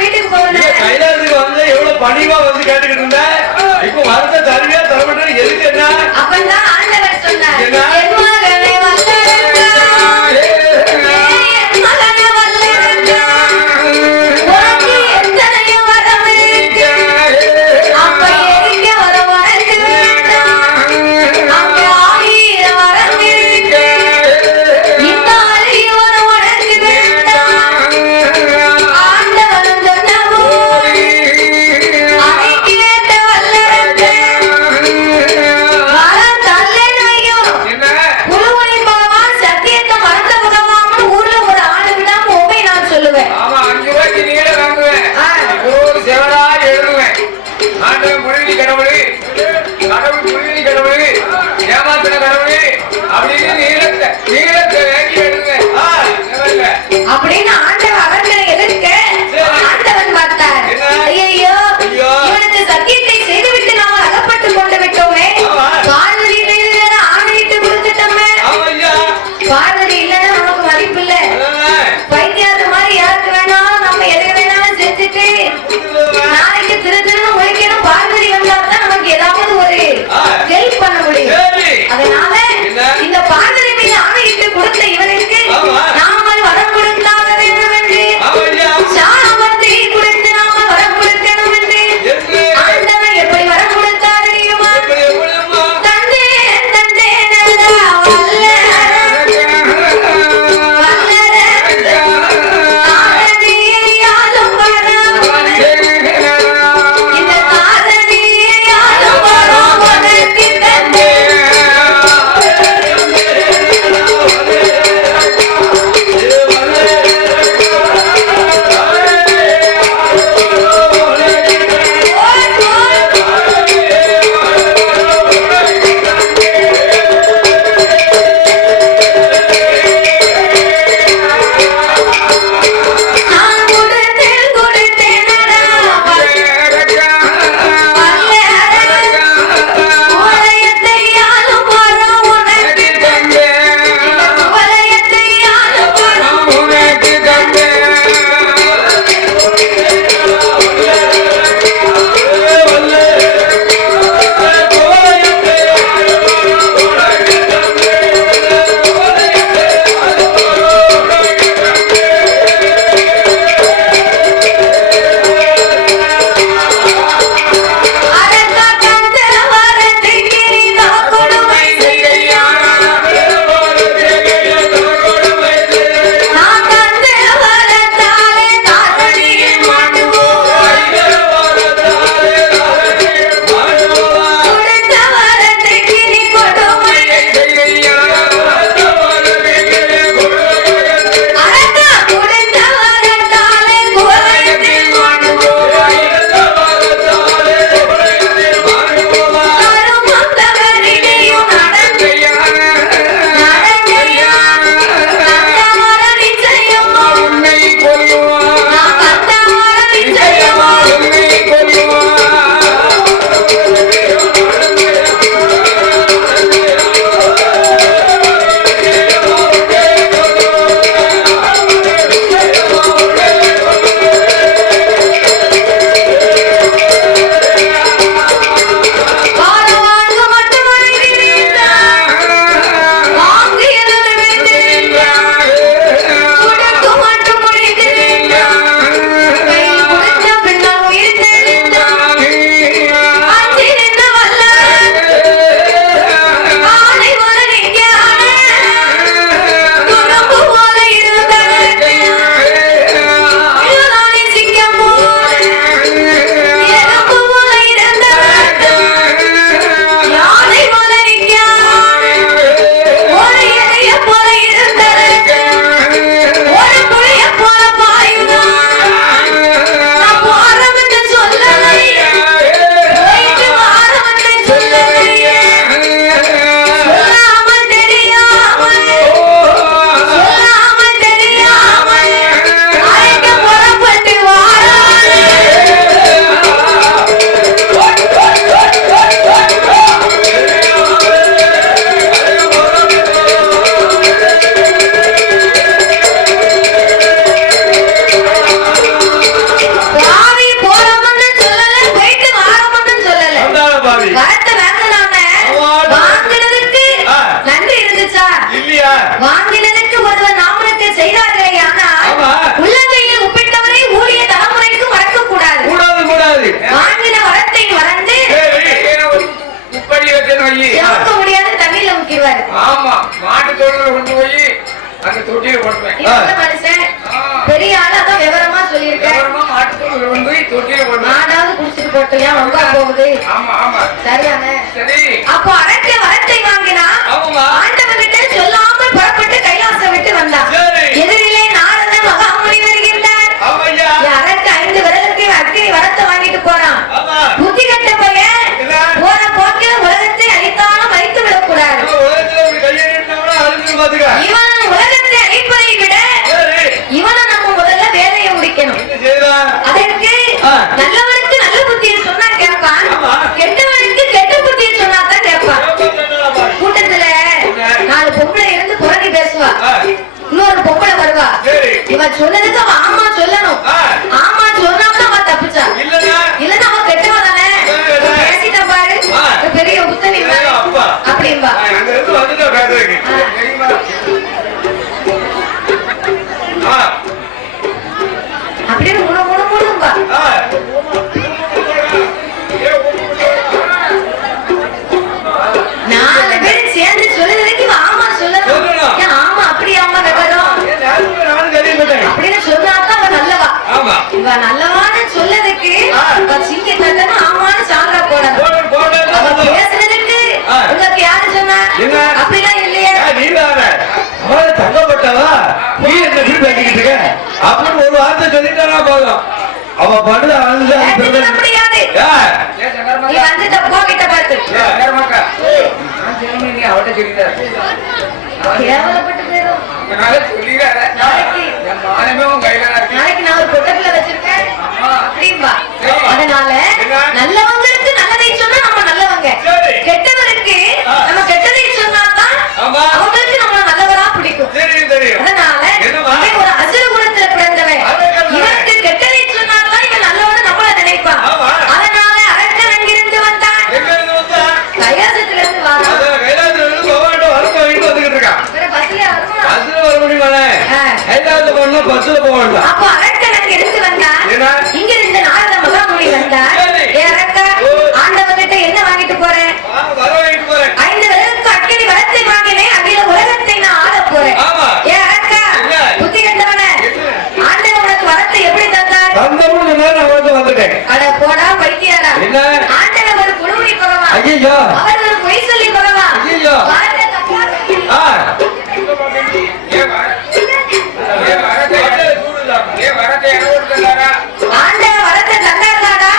வீட்டுக்கு போறேன். கைலாசத்துக்கு வந்து எவ்வளவு பணிவா வந்து கேட்டுக்கிட்டு இருந்த, இப்ப வரத தருவியா தரமாட்டேன்னு எதுக்கு என்ன? அப்பதான் ஆண்டவர் சொன்னார், இருக்கட்டும், ஏன் வம்பா போகுது? ஆமா ஆமா சரியானே? சரி. அப்போ அரக்க வரத்தை வாங்கினா ஆமா. ஆண்டவன் கிட்ட சொல்லாமல் புறப்பட்டு கைலாசம் விட்டு வந்தான். சரி. எதிரிலே நாரத மகாமுனி வருகின்றார். ஆமையா. அரக்க 5 விரலுக்கு அக்கினி வரத்தை வாங்கிட்டு போறான். ஆமா. புத்தி கட்ட பையன் போற போக்கில் உலகத்தை அழித்தாலும் அழித்து விடக்கூடாது. உலகத்துல ஒரு கையை நீட்டினவனா அழிஞ்சு பாத்துக்க. இவன் உலகத்தை அழிப்பதை விட இவனை நம்ம முதல்ல வேலையை முடிக்கணும். அதற்கு நல்லவனுக்கு நல்ல புத்தியை சொன்னா கேட்பான், கெட்டவனுக்கு கெட்ட புத்தியை சொன்னா தான் கேட்பான். கூட்டத்துல 4 பொம்பளை இருந்து புறணி பேசுவா, இன்னொரு பொம்பளை வருவா. இவன் சொன்னதுக்கு அவன் ஆமா சொல்லணும். ஆமா சொன்னாலும் அவன் தப்பிச்சா, இல்லன்னா அவன் கெட்டவ தானே. பேசிட்ட பாரு, பெரிய உத்தவி அப்படின்பா. அப்படியே முழு முழு முழும்பா. 4 பேர் சேர்ந்து சொல்லுறதுக்கு ஆமா சொல்லணும். ஆமா அப்படி ஆமா வெக்கணும் அப்படின்னு சொன்னாதான் அவன் நல்லவா. இவ நல்லவான்னு சொல்லதுக்கு சிங்க தட்டணும், ஆமான்னு சாங்கா போடணும். அவன் பேசுறதுக்கு உங்களுக்கு யாரு சொன்னா? அப்படிலாம் இல்லையே. தங்கப்பட்டவா நீ என்ன பேசிக்கிட்டு இருக்க அப்படின்னு ஒரு வார்த்தை சொல்லிட்டானா போதும். அவ படுத முடியாது. நீ வந்துட்ட போகிட்ட பார்த்து கேவலப்பட்டு போயிடும். நாளைக்கு நான் ஒரு பொட்டத்துல வச்சிருக்கேன் அப்படின்பா. அதனால நல்லவங்களுக்கு நல்லதை சொன்னா நம்ம நல்லவங்க, கெட்டவருக்கு நம்ம கெட்டதை சொன்னாதான் அவங்களுக்கு நம்ம நல்லவரா பிடிக்கும். அதனால ஒரு அசுர குணத்துல பிறந்தவன் இவனுக்கு கெட்டதை சொன்னாதான் இவன் நல்லவன்னு நம்மள நினைப்பான். அதனால அரக்கன் அங்கிருந்து வந்தான், கைலாசத்துல இருந்து வரான். அப்போ அரக்கன் அங்க இருந்து வந்தான். இங்க இருந்து நாரத மகாமுனி வந்தான். ஆண்டவன்கிட்ட என்ன வாங்கிட்டு போறேன்? 5 விரலுக்கு அக்கினி வரத்தை வாங்கினேன், அகில உலகத்தை நான் ஆள போறேன். ஏ அரக்கா, புத்தி கண்டவன, ஆண்டவன் உனக்கு வரத்தை எப்படி தந்தார்? அட போடா பைத்தியாரா, ஆண்டவன் ஒரு குழுமி பகவான், அவர் ஒரு பொய் சொல்லி பகவான். ஆண்டவன் வரத்தை தந்தாருடா.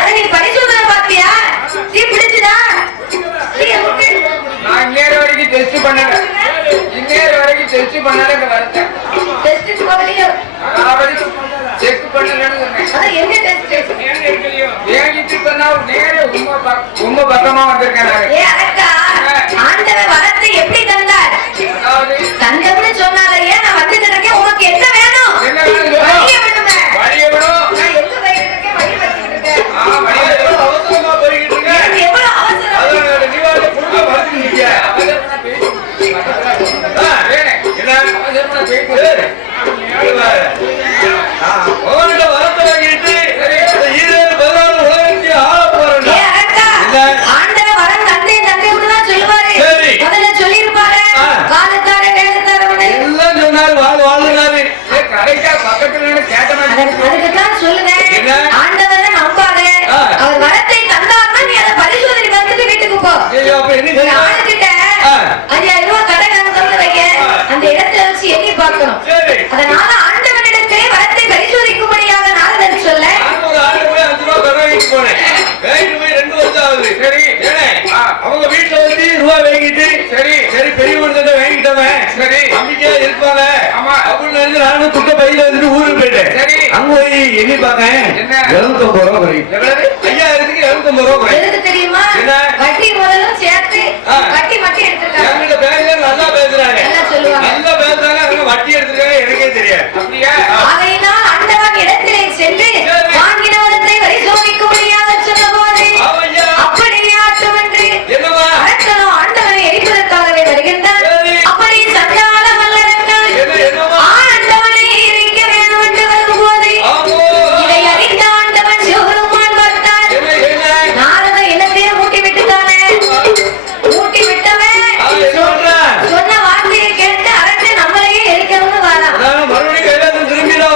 அதை நீ பரிசோதனை பாத்தியா? நீ பிடிச்சுதா? நான் இன்னேற வரைக்கும் டெஸ்ட் பண்ணல. டெஸ்ட் போகலையோ? செக் பண்ணலன்னு சொன்னேன். அதான் என்ன டெஸ்ட்? ஏங்கிட்டு பண்ணா நேர உங்க பக்கமா வந்திருக்கேன். ஏ அரக்கா, ஆண்டவன் வரத்தை எப்படி தந்தார்? தந்தம்னு சொன்னாலே நான் வந்து இருக்கேன். உனக்கு என்ன வேணும்? வழிய விடுமே. வழிய விடும். நான் எங்க போயிட்டு இருக்கேன்? வழி வச்சிட்டு இருக்கேன். அவசரமா போய்கிட்டு இருக்கேன். எவ்வளவு அவசரம்? நீவாள புடுங்க பார்த்துட்டு இருக்கியா? வரத்தை வாங்கிட்டு ஈரேழு 14 உலகத்தை ஆள போறேன். ஆண்டவன் வரம் தந்தை தந்தை தான் சொல்லுவாரு. முதல்ல சொல்லிருப்பாரு, காலத்தார வேலைத்தார எல்லாம் சொன்னாரு, வாழ்நாரு கரெக்டா பக்கத்துல கேட்ட அதுக்குதான் சொல்லுங்க. ஆண்டவரை நம்பாத. அவர் வரத்தை தந்தாருன்னா நீ அதை பரிசோதனை வந்துட்டு வீட்டுக்கு போ. ஆளுகிட்ட 5000 ரூபாய் கடை சொல்ல வைக்க அந்த இடத்துல வச்சு எண்ணி பார்க்கணும். அதனால ஆண்டவனிடத்தை வரத்தை பரிசோதிக்கும்படியாக நாரதன் சொல்ல அவங்க வீட்டுல வந்து ரூபாய் வாங்கிட்டு சரி பெரிய மனுஷன் வாங்கிட்டவன் நம்பிக்கையா இருப்பாங்க அப்படின்னு நானும் துட்ட பையில வந்துட்டு ஊருக்கு போயிட்டேன். அங்க போய் எண்ணி பார்த்தேன், 750 ரூபாய் குறையும். 5000க்கு 750 ரூபாய் எதுக்கு தெரியுமா? வட்டி முதலும் சேர்த்து வட்டி மட்டும் எடுத்துருக்காங்க. என்கிட்ட பேசுற நல்லா பேசுறாங்க, நல்லா பேசுறாங்க. அவங்க வட்டி எடுத்துருக்காங்க, எனக்கே தெரியாது. அப்படியா? ஆகையினால் ஆண்டவன் இடத்திலே சென்று வாங்கின வரத்தை பரிசோதிக்க முடியாத சொன்ன போது அப்படியே ஆட்டமன்று அரக்கனும் ஆண்டவனை எரிப்பதற்காகவே வருகின்றார். அப்படி சண்டால மல்லரக்கன் ஆண்டவனை எரிக்க வேண்டும் என்று வரும்போது இதை அறிந்த ஆண்டவன் சிவபெருமான் பார்த்தார். நாரத இனத்தையே மூட்டி விட்டுத்தானே, மூட்டி விட்டவன் சொன்ன வார்த்தையை கேட்டு அரக்கன் நம்மளையே எரிக்கணும்னு வரான். மறுபடியும் கைலாசம் திரும்பிடா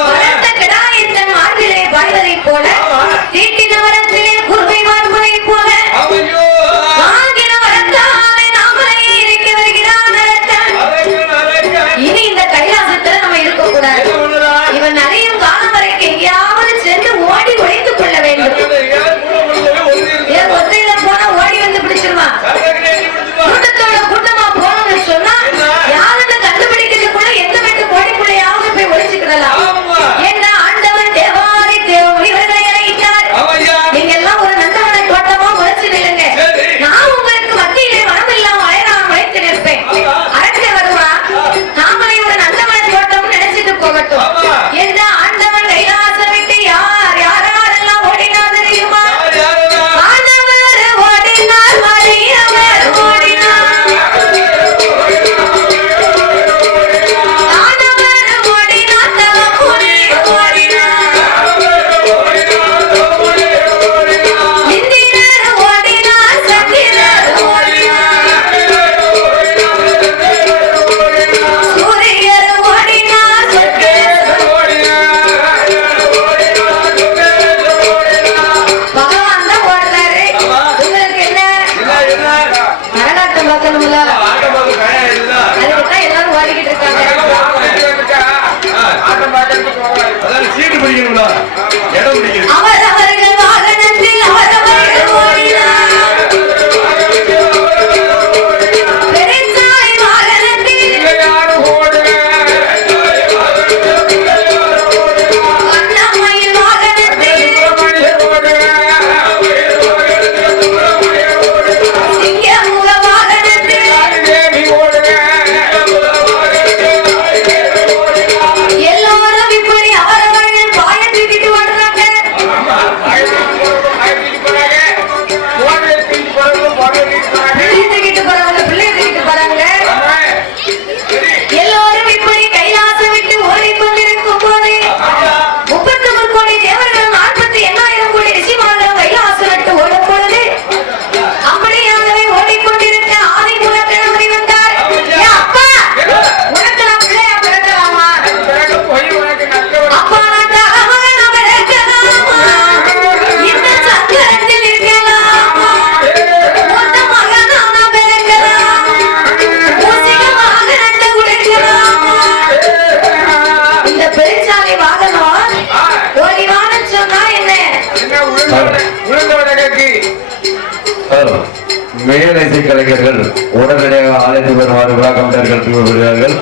மேலிசை கலைஞர்கள் உடனடியாக ஆலயத்துக்கு வருமாறு விழா கமிட்டர்கள் கூறுகிறார்கள்.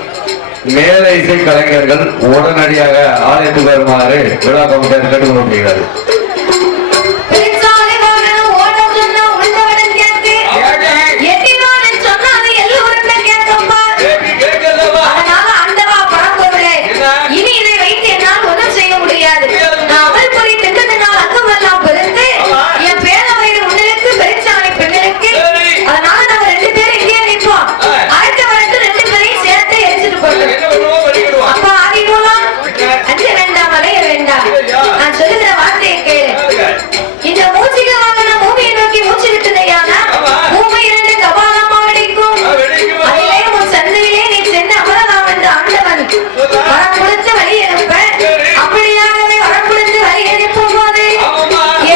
மேல இசை கலைஞர்கள் உடனடியாக ஆலயத்துக்கு வருமாறு விழா கமிட்டர் கேட்டுக்கொள்ளப்படுகிறார்கள். பெருச்சாளி வாகனம் ஓடம் சொன்னா உள்ளவடன் கேட்டு, எட்டினாலும் சொன்னா அது எல்லோருமே கேட்கப்பா. அதனால ஆண்டவா பரம்பொருளே, இனி இதை வைத்து என்னால் ஒன்றும் செய்ய முடியாது. நான் அமல் புரி திட்டத்தினால் அங்கமெல்லாம் பெருத்து என் பேரவையில் உன்னிருக்கு பெருச்சாளி பெண்ணிருக்கு. அதனால நம்ம 2 பேரும் இங்கே நிற்போம். அடுத்த வழக்கு 2 பேரையும் சேர்த்து எரிச்சிட்டு போட்டோம். அப்பா ஆதி மூலம் அஞ்ச வேண்டாம், அலைய வேண்டாம். நான் சொல்லுகிற வார்த்தையை கேளு. இந்த மூச்சிக வாகனம் பூமியை நோக்கி மூச்சு விட்டதையானா பூமி 2 கபாலமா வெடிக்கும். அதிலே உன் சந்தையிலே நீ சென்று அமரலாம் என்று ஆண்டவன் வரம் கொடுத்து வழி அனுப்ப, அப்படியாகவே வரம் கொடுத்து வழி அனுப்பும் போது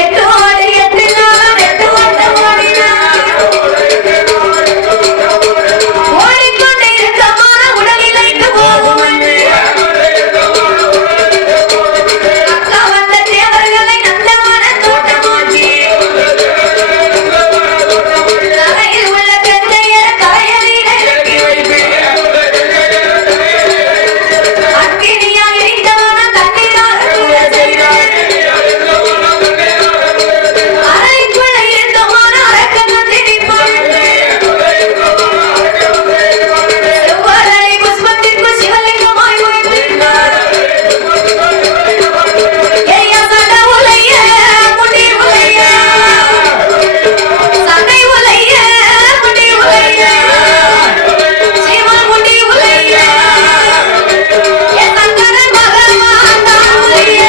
8 ஓடி 8 நாள் 8 ஓட்டம் ஓடினான். ஓடிக்கொண்டே இருக்கமான உடலிலைக்கு போகும் அக்கா வந்த தேவர்களை நந்தவன தோட்டமாக்கி தலையில் உள்ள கங்கையர கரையலில் இறக்கி வைத்து அக்கினியாய் எரிந்தவன தண்ணீராக குளிரச் செய்தார். அறைக்குள்ள இருந்தவன அரக்கனும் திணிப்பான். செவ்வரளி புஷ்பத்திற்கு சிவலிங்கமாய் உயிர்ப்பித்தார். ஏய்யா சடை உலைய, முடி உலைய, சடை உலைய, முடி உலைய, சிவன் முடி உலைய, என் சங்கரன் பகவான் தான் உலைய.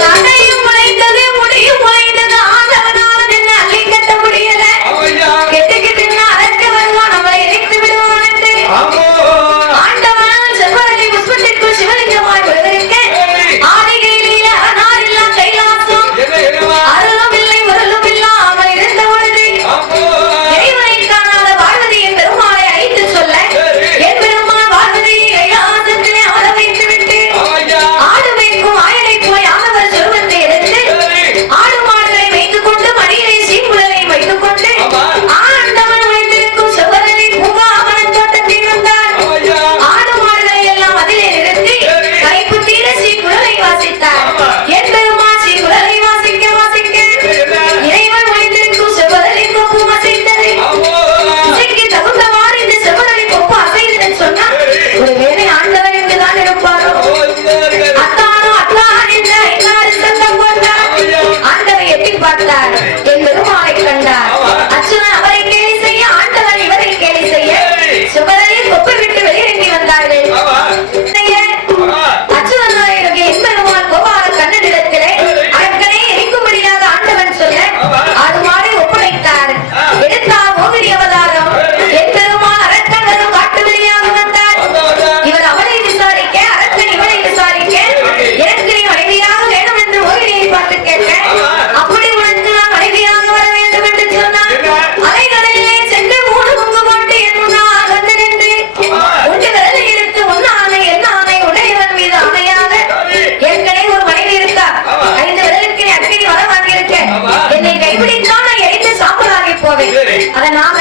சடையும் உழைத்தது, முடியும் உழைத்தது, ஆண்டவனால நின்று அள்ளி கட்ட முடியல. கெட்டுக்கிட்டு அரக்க வருவான், நம்மளை எரித்து விடுவான் என்று ஆண்டவனால் செவ்வரளி புஷ்பத்திற்குள் சிவலிங்கமாய் விழுந்திருக்க, ஆதிகையிலே அரணாரில்லா கைலாசம் அருளும் இல்லை உருளும் இல்லாமல் இருந்த பொழுது இறைவனை காணாத பார்வதியின் பெருமாளை அழைத்து சொல்ல, என் பெருமாள் பார்வதியை கைலாசத்திலே அமர வைத்து விட்டு ஆடு மேய்க்கும் ஆயனை போய் ஆனவர் சொருவத்தை எடுத்து ஆடு மாடுகளை வைத்துக் கொண்டு மடியிலே சீக்குழலை வைத்துக் கொண்டு ஆண்டவன் உழைத்திருக்கும் செவ்வரளி பூங்காவன தோட்டத்தில் வந்தார். ஆடு மாடுகளை எல்லாம் அதிலே நிறுத்தி கைப்புத்தீர சீக்குழலை வாசித்தார். என் பெருமாள் சீக்குழலை வாசிக்க வாசிக்க இறைவன் உழைத்திருக்கும் செவ்வரளி கொப்பு அசைத்தது. இசைக்கு தகுந்தவாறு இந்த செவ்வரளி கொப்பு அசைத்ததுன்னு சொன்னா ஒருவேளை ஆண்டவன் என்றுதான் இருப்பாரோ. அத்தானோ அத்தான் என்று 5 சத்தம் போட்டார். ஆண்டவன் எட்டி பார்த்தார், என் பெருமாளை கண்டார். அச்சுதன் அவரை கேலி செய்ய, ஆண்டவன் இவரை கேலி செய்ய செவ்வரளி கொப்பை விட்டு வெளியிறங்கி வந்தார்கள். அச்சுதன் நாயகனுக்கு என் பெருமாள் கோபால கண்ணனிடத்திலே அரக்கனை எரிக்கும்படியாக ஆண்டவன் சொல்ல அது மாறி ஒப்படைத்தார். எடுத்தார் மோகினி அவதாரம். என் பெருமாள் அரக்கன் வரும் காட்டு வெளியாக வந்தார். இவர் அவளை விசாரிக்க, அரக்கன் இவளை விசாரிக்க, எனக்கு நீ மனைவியாக வேணும் என்று மோகினியை பார்த்து கேட்க, அப்படி உனக்கு நான் மனைவியாக வர வேண்டும் என்று சொன்னார். அலைகடலிலே சென்று 3 முங்கு போட்டு என் முன்னால் வந்து நின்று உண்டு விரலை எடுத்து உன்னானை என்னானை உடையவன் மீது ஆணையாக, ஏற்கனவே ஒரு மனைவி இருக்கா, 5 விரலுக்கு நீ அக்கறை வர வாங்கியிருக்க, என்னை கைப்பிடித்தால் நான் எரிந்து சாம்பலாகி போவேன். அதனால